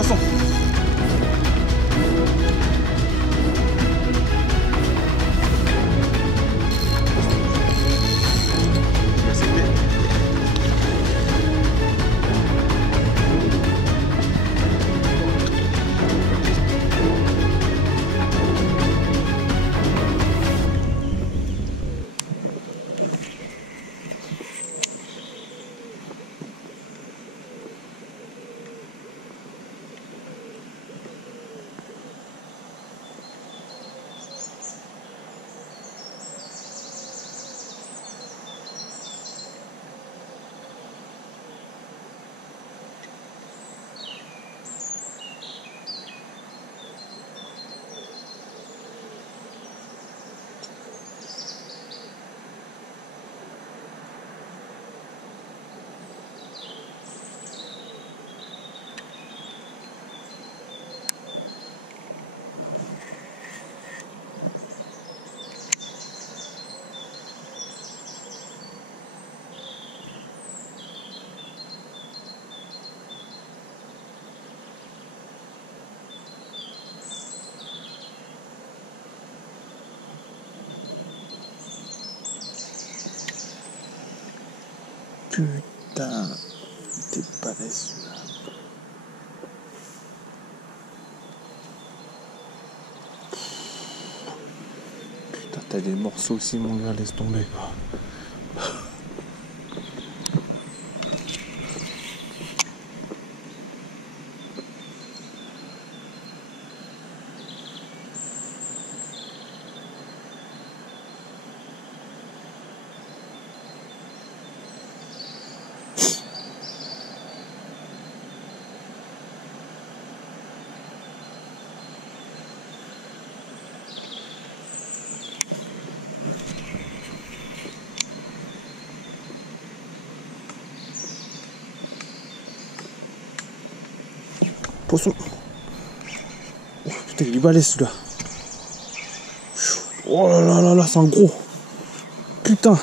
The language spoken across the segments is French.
poisson. Putain, t'es balèze celui-là. Putain, t'as des morceaux aussi, mon gars, laisse tomber quoi. Poisson. Oh, putain, il est balèze celui-là. Oh là là là là, c'est un gros. Putain.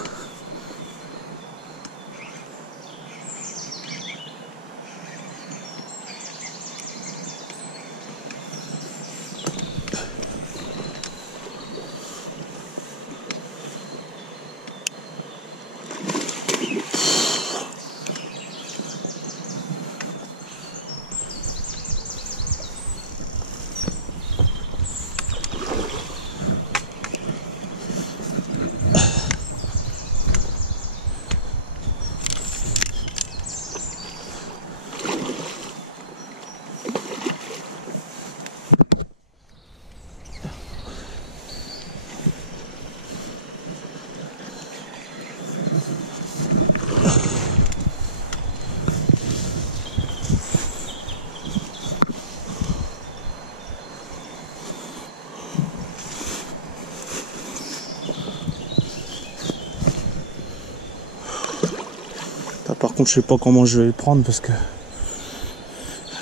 Par contre, je sais pas comment je vais le prendre parce que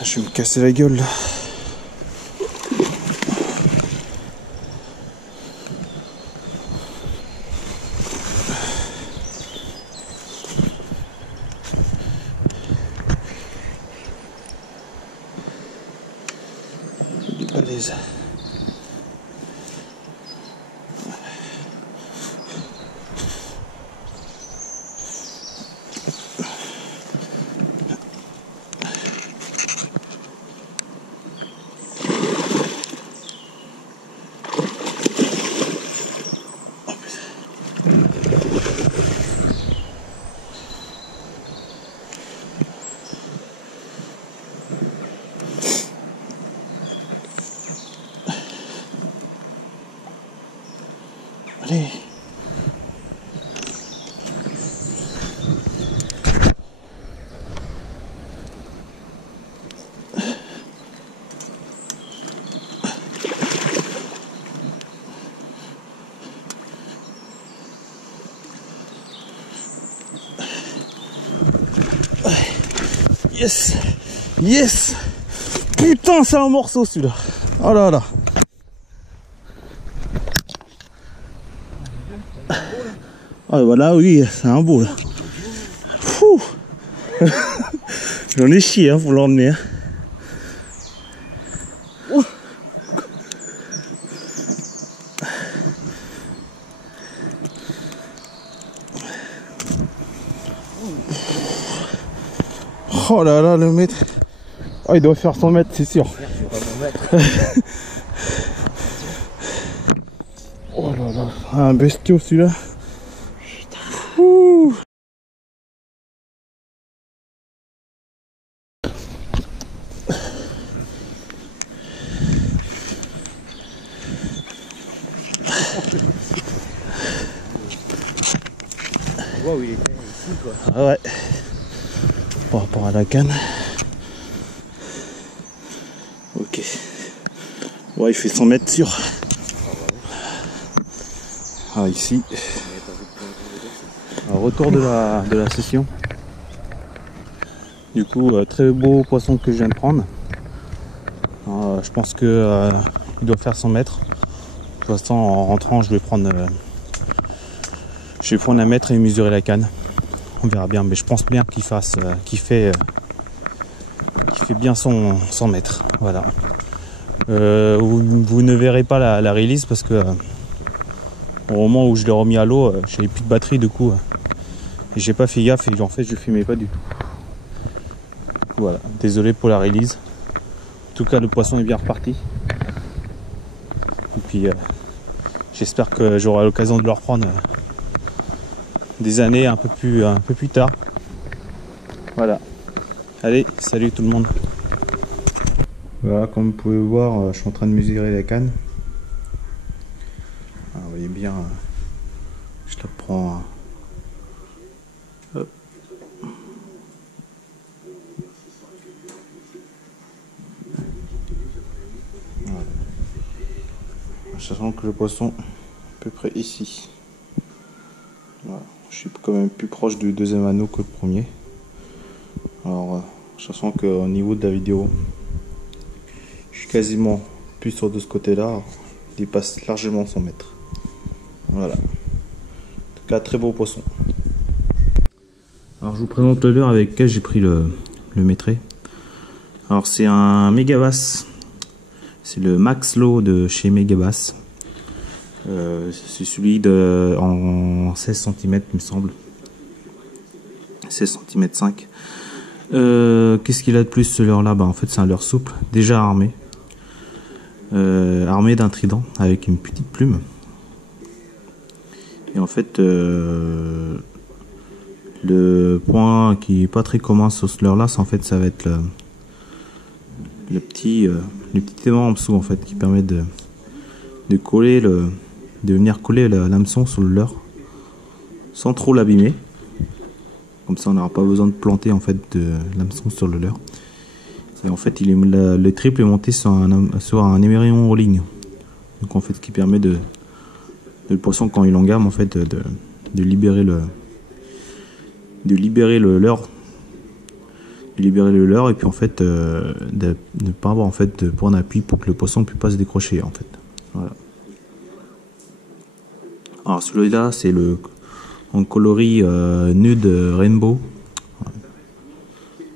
je vais me casser la gueule là. Il est balèze. Allez. Yes. Yes. Putain, c'est un morceau celui-là. Oh là là. Ah voilà, oui, c'est un beau là. J'en ai chié hein, pour l'emmener. Hein. Oh là là, le maître. Oh, il doit faire 100 mètres, c'est sûr. Oh là là, un bestiau celui-là. Ouh. Wow, il était ici quoi. Ah ouais. Par rapport à la canne. Ok. Ouais, il fait 100 mètres sûr. Ah, ici. Un retour de la session. Du coup, très beau poisson que je viens de prendre. Je pense que il doit faire 100 mètres. De toute façon, en rentrant, je vais prendre un mètre et mesurer la canne. On verra bien, mais je pense bien qu'il fait bien son 100 mètres. Voilà. Vous ne verrez pas la release parce que au moment où je l'ai remis à l'eau, j'avais plus de batterie du coup. Et j'ai pas fait gaffe et en fait je filmais pas du tout. Voilà, désolé pour la release. En tout cas, le poisson est bien reparti. Et puis j'espère que j'aurai l'occasion de le reprendre des années un peu plus tard. Voilà. Allez, salut tout le monde. Voilà, comme vous pouvez voir, je suis en train de mesurer la canne. Alors, vous voyez bien, je la prends. Hop. Voilà. Sachant que le poisson à peu près ici. Voilà. Je suis quand même plus proche du deuxième anneau que le premier. Alors, sachant qu'au niveau de la vidéo, je suis quasiment plus sur de ce côté-là, il dépasse largement 100 mètres. Voilà. En tout cas, très beau poisson. Alors, je vous présente le leurre avec lequel j'ai pris le métré. Alors, c'est un Megabass. C'est le Max Low de chez Megabass. C'est celui en 16 cm, il me semble. 16 cm 5. Qu'est-ce qu'il a de plus ce leurre là? En fait c'est un leurre souple, déjà armé, d'un trident avec une petite plume. Et en fait le point qui est pas très commun sur ce leurre là, c'est en fait ça va être le petit aimant en dessous en fait qui permet de venir coller l'hameçon sur le leurre sans trop l'abîmer. Comme ça on n'aura pas besoin de planter en fait de l'hameçon sur le leurre. Et en fait le triple est monté sur un émerillon rolling. Donc en fait ce qui permet de le poisson quand il engame en fait de libérer le leurre. Et puis en fait de ne pas avoir en fait de point d'appui pour que le poisson ne puisse pas se décrocher en fait. Voilà. Alors celui-là c'est le en coloris nude rainbow.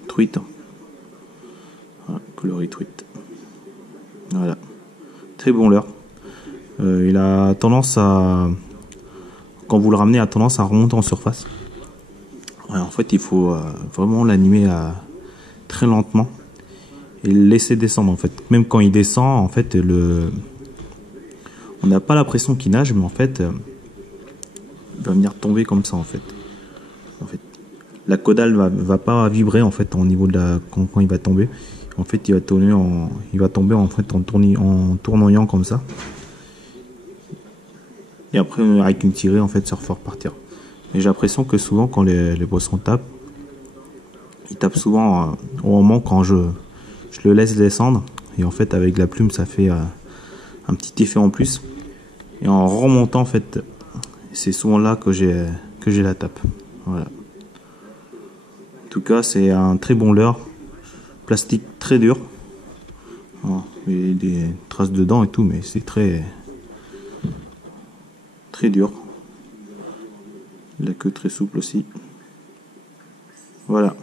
Truite. Voilà, coloris truite. Voilà. Très bon leurre. Il a tendance à... Quand vous le ramenez, il a tendance à remonter en surface. Ouais, en fait, il faut vraiment l'animer très lentement et le laisser descendre en fait. Même quand il descend, en fait, on n'a pas l'impression qu'il nage, mais en fait, il va venir tomber comme ça en fait. La caudale va pas vibrer en fait au niveau de quand il va tomber. En fait, il va tomber en fait en tournoyant comme ça. Et après, avec une tirée, en fait, ça va repartir. Mais j'ai l'impression que souvent, quand les poissons tapent, ils tapent souvent au moment quand je le laisse descendre. Et en fait, avec la plume, ça fait un petit effet en plus. Et en remontant, en fait, c'est souvent là que j'ai la tape. Voilà. En tout cas, c'est un très bon leurre. Plastique très dur. Voilà. Il y a des traces dedans et tout, mais c'est très dur. La queue très souple aussi. Voilà.